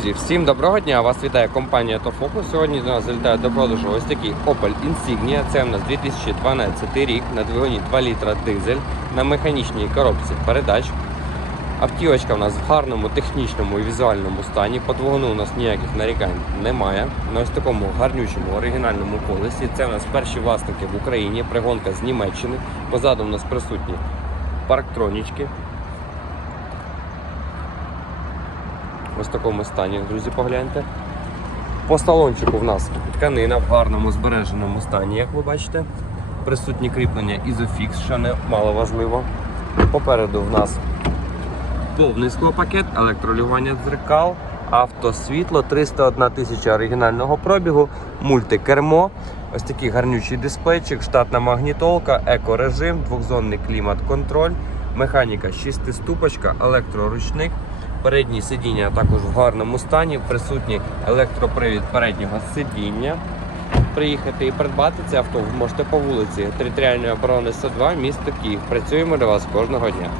Всім доброго дня! Вас вітає компанія Тофоку. Сьогодні до нас залітає до продажу ось такий Opel Insignia. Це у нас 2012 рік на двигуні 2 літра дизель на механічній коробці передач. Автівочка у нас в гарному технічному і візуальному стані. По двигуну у нас ніяких нарікань немає. На ось такому гарнючому оригінальному колесі. Це у нас перші власники в Україні. Пригонка з Німеччини. Позаду у нас присутні парктронічки. Ось такому стані, друзі, погляньте. По салончику в нас тканина в гарному збереженому стані, як ви бачите. Присутні кріплення Isofix, що не важливо. Попереду в нас повний склопакет, електролювання дзеркал, автосвітло, 301 тисяча оригінального пробігу, мультикермо, ось такий гарнючий дисплейчик, штатна магнітолка, екорежим, двохзонний клімат-контроль, механіка шестиступочка, електроручник. Передні сидіння також в гарному стані, присутній електропривід переднього сидіння. Приїхати і придбати це авто ви можете по вулиці Територіальної оборони 102, місто Київ. Працюємо для вас кожного дня.